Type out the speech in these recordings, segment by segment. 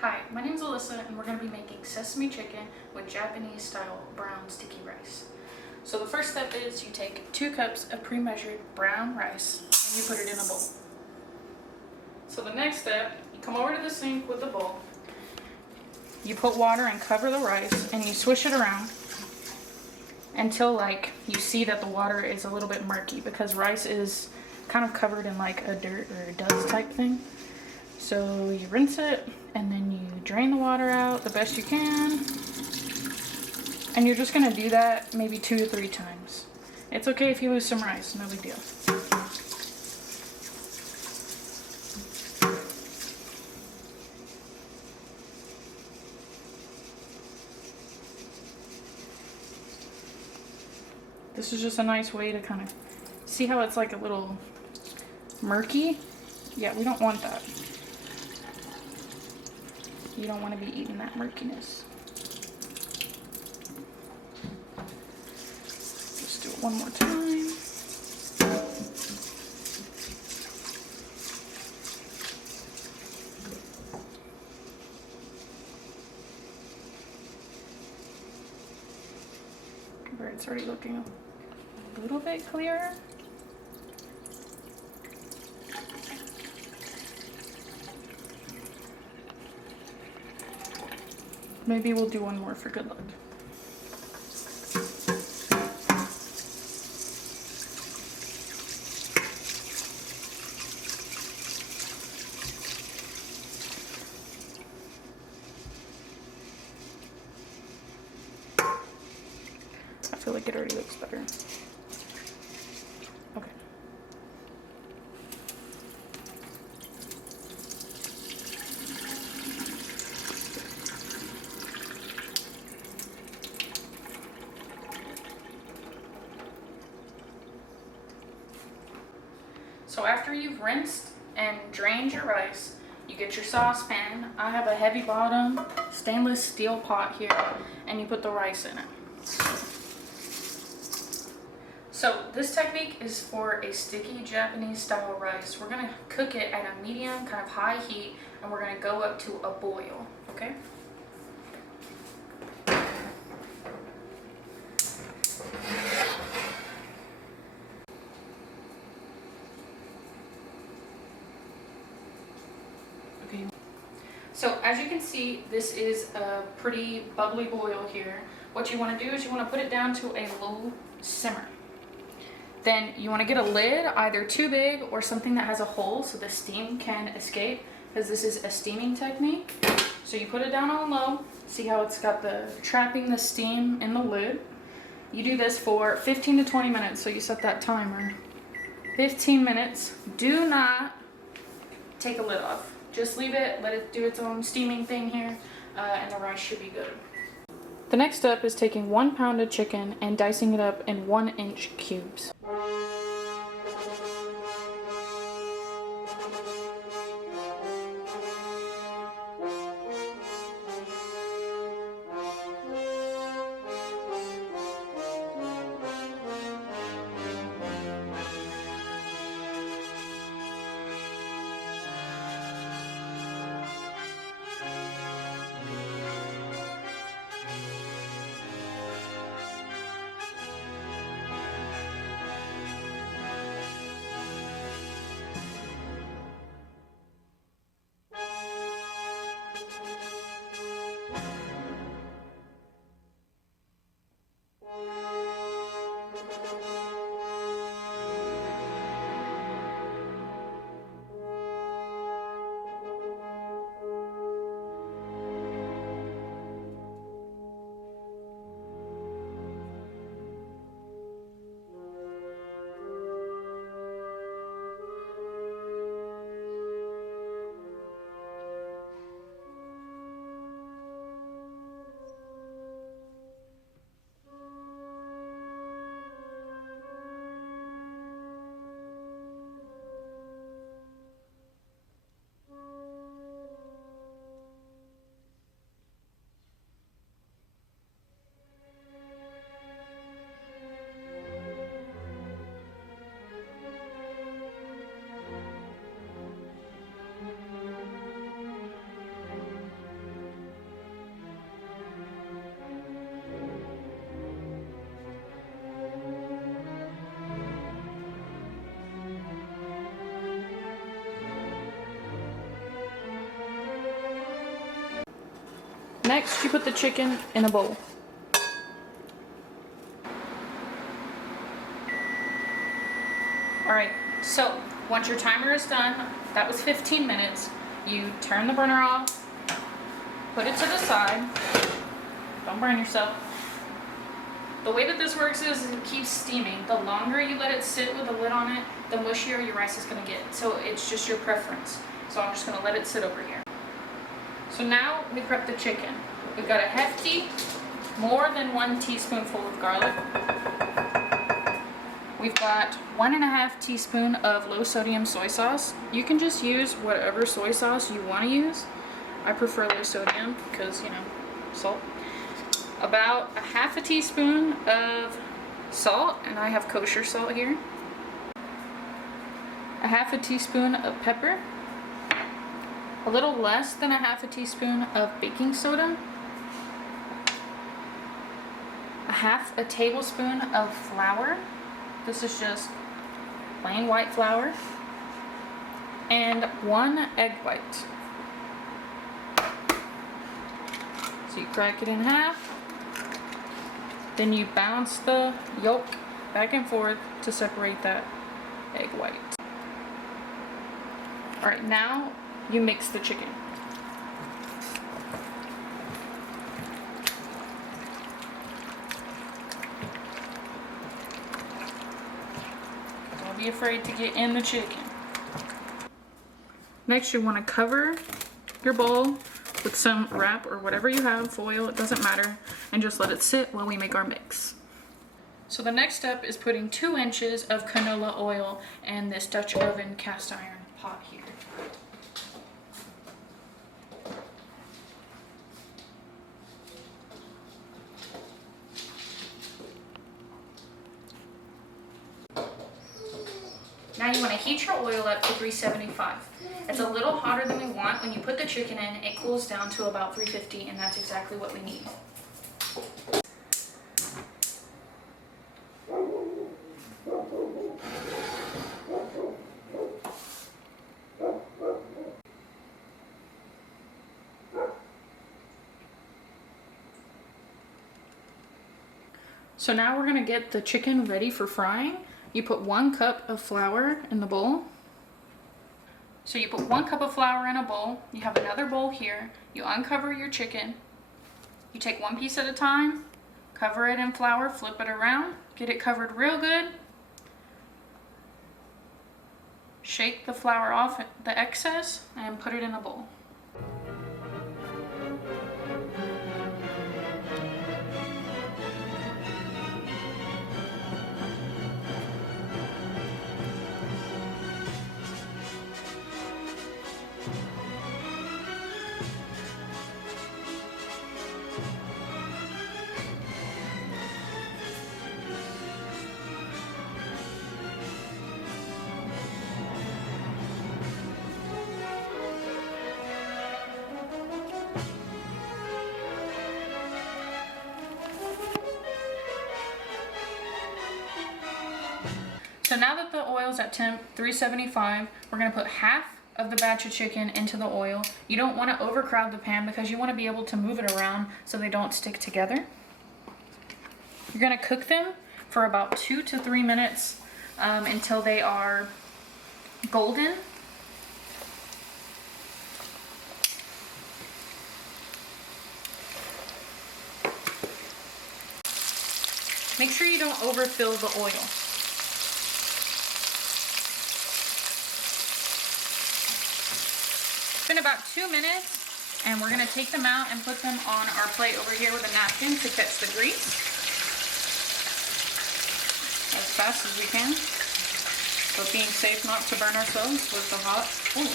Hi, my name is Alyssa and we're going to be making sesame chicken with Japanese style brown sticky rice. So the first step is you take 2 cups of pre-measured brown rice and you put it in a bowl. So the next step, you come over to the sink with the bowl, you put water and cover the rice and you swish it around until you see that the water is a little bit murky because rice is kind of covered in like a dirt or a dust type thing. So you rinse it and then you drain the water out the best you can. And you're just gonna do that maybe 2 to 3 times. It's okay if you lose some rice, no big deal. This is just a nice way to kind of see how it's like a little murky. Yeah, we don't want that. You don't want to be eating that murkiness. Just do it one more time. Where it's already looking a little bit clearer. Maybe we'll do one more for good luck. I feel like it already looks better. Okay. So after you've rinsed and drained your rice, you get your saucepan. I have a heavy bottom stainless steel pot here, and you put the rice in it. So this technique is for a sticky Japanese style rice. We're gonna cook it at a medium, kind of high heat, and we're gonna go up to a boil, okay? So as you can see, this is a pretty bubbly boil here. What you want to do is you want to put it down to a low simmer. Then you want to get a lid, either too big or something that has a hole so the steam can escape, because this is a steaming technique. So you put it down on low, see how it's got the trapping the steam in the lid. You do this for 15 to 20 minutes, so you set that timer. 15 minutes, do not take a lid off. Just leave it, let it do its own steaming thing here, and the rice should be good. The next step is taking 1 pound of chicken and dicing it up in 1-inch cubes. Next, you put the chicken in a bowl. Alright, so once your timer is done, that was 15 minutes, you turn the burner off, put it to the side, don't burn yourself. The way that this works is it keeps steaming. The longer you let it sit with the lid on it, the mushier your rice is going to get. So it's just your preference. So I'm just going to let it sit over here. So now we prep the chicken. We've got a hefty, more than 1 teaspoonful of garlic. We've got 1.5 teaspoon of low sodium soy sauce. You can just use whatever soy sauce you want to use. I prefer low sodium because, you know, salt. About 1/2 teaspoon of salt, and I have kosher salt here. 1/2 teaspoon of pepper. A little less than 1/2 teaspoon of baking soda. 1/2 tablespoon of flour. This is just plain white flour. And 1 egg white. So you crack it in half. Then you bounce the yolk back and forth to separate that egg white. Alright, now you mix the chicken. Don't be afraid to get in the chicken. Next, you want to cover your bowl with some wrap or whatever you have, foil, it doesn't matter, and just let it sit while we make our mix. So the next step is putting 2 inches of canola oil in this Dutch oven cast iron pot here. Now you want to heat your oil up to 375. It's a little hotter than we want. When you put the chicken in, it cools down to about 350, and that's exactly what we need. So now we're going to get the chicken ready for frying. You put 1 cup of flour in the bowl. So you put 1 cup of flour in a bowl. You have another bowl here. You uncover your chicken. You take 1 piece at a time, cover it in flour, flip it around, get it covered real good. Shake the flour off the excess and put it in a bowl. So now that the oil's at temp 375, we're going to put half of the batch of chicken into the oil. You don't want to overcrowd the pan because you want to be able to move it around so they don't stick together. You're going to cook them for about 2 to 3 minutes until they are golden. Make sure you don't overfill the oil. It's been about 2 minutes, and we're going to take them out and put them on our plate over here with a napkin to catch the grease as fast as we can, but being safe not to burn ourselves with the hot oil.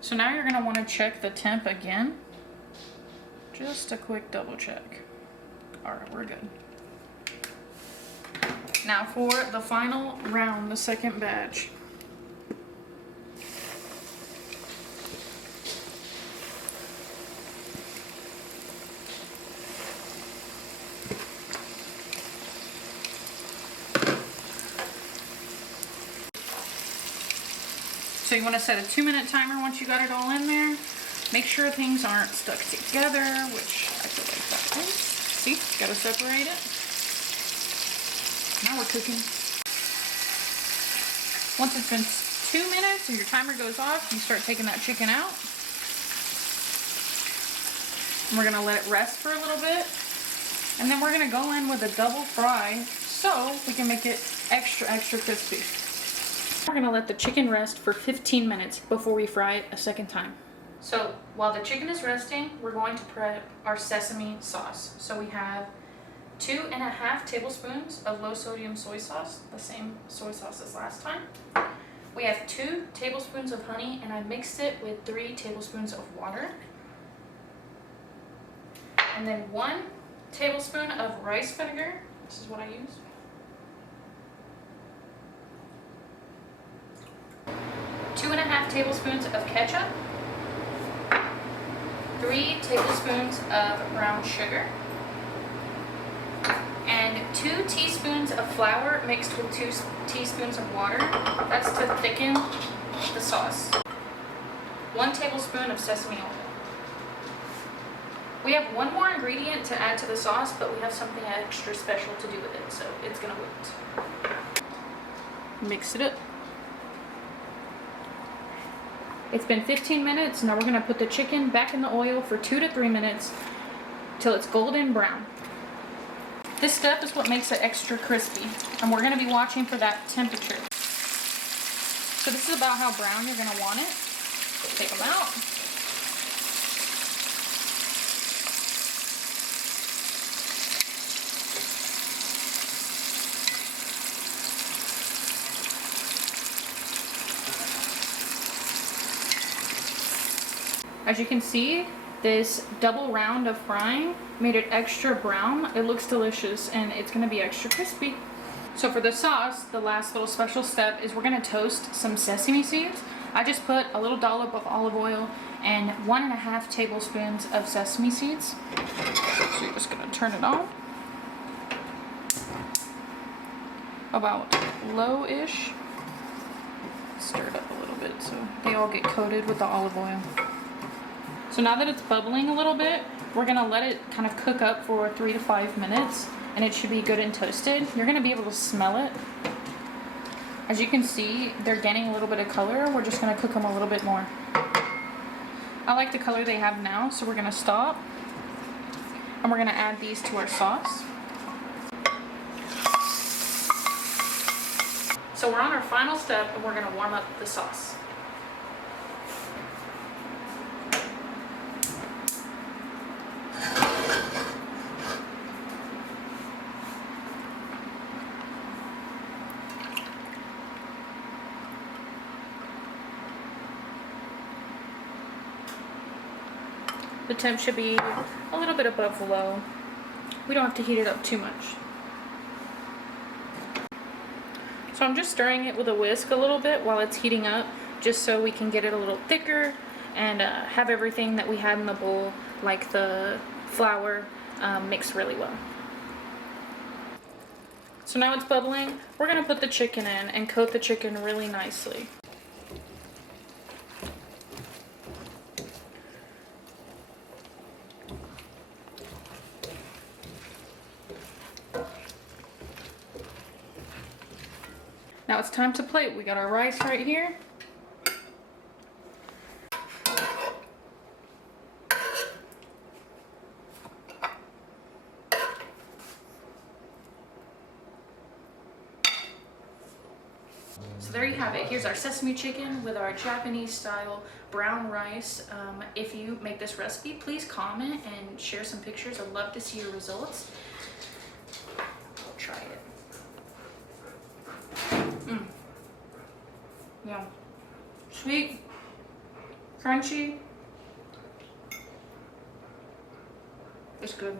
So now you're going to want to check the temp again. Just a quick double check. Alright, we're good. Now for the final round, the second batch. So you want to set a 2-minute timer once you got it all in there. Make sure things aren't stuck together, which I feel like that is. See, gotta separate it. Now we're cooking. Once it's been 2 minutes and your timer goes off, you start taking that chicken out. And we're gonna let it rest for a little bit. And then we're gonna go in with a double fry so we can make it extra, extra crispy. We're gonna let the chicken rest for 15 minutes before we fry it a second time. So while the chicken is resting, we're going to prep our sesame sauce. So we have 2.5 tablespoons of low sodium soy sauce, the same soy sauce as last time. We have 2 tablespoons of honey, and I mixed it with 3 tablespoons of water. And then 1 tablespoon of rice vinegar. This is what I use. 2.5 tablespoons of ketchup. 3 tablespoons of brown sugar. And 2 teaspoons of flour mixed with 2 teaspoons of water. That's to thicken the sauce. 1 tablespoon of sesame oil. We have one more ingredient to add to the sauce, but we have something extra special to do with it, so it's gonna wait. Mix it up. It's been 15 minutes. Now we're gonna put the chicken back in the oil for 2 to 3 minutes till it's golden brown. This step is what makes it extra crispy, and we're gonna be watching for that temperature. So this is about how brown you're gonna want it. So take them out. As you can see, this double round of frying made it extra brown. It looks delicious and it's gonna be extra crispy. So for the sauce, the last little special step is we're gonna toast some sesame seeds. I just put a little dollop of olive oil and 1.5 tablespoons of sesame seeds. So you're just gonna turn it on. About low-ish. Stir it up a little bit so they all get coated with the olive oil. So now that it's bubbling a little bit, we're gonna let it kind of cook up for 3 to 5 minutes, and it should be good and toasted. You're gonna be able to smell it. As you can see, they're getting a little bit of color. We're just gonna cook them a little bit more. I like the color they have now, so we're gonna stop. And we're gonna add these to our sauce. So we're on our final step, and we're gonna warm up the sauce. The temp should be a little bit above low. We don't have to heat it up too much. So I'm just stirring it with a whisk a little bit while it's heating up, just so we can get it a little thicker and have everything that we had in the bowl, like the flour, mix really well. So now it's bubbling. We're gonna put the chicken in and coat the chicken really nicely. Now it's time to plate. We got our rice right here. So there you have it. Here's our sesame chicken with our Japanese style brown rice. If you make this recipe, please comment and share some pictures. I'd love to see your results. Try it. Yeah. Sweet, crunchy. It's good.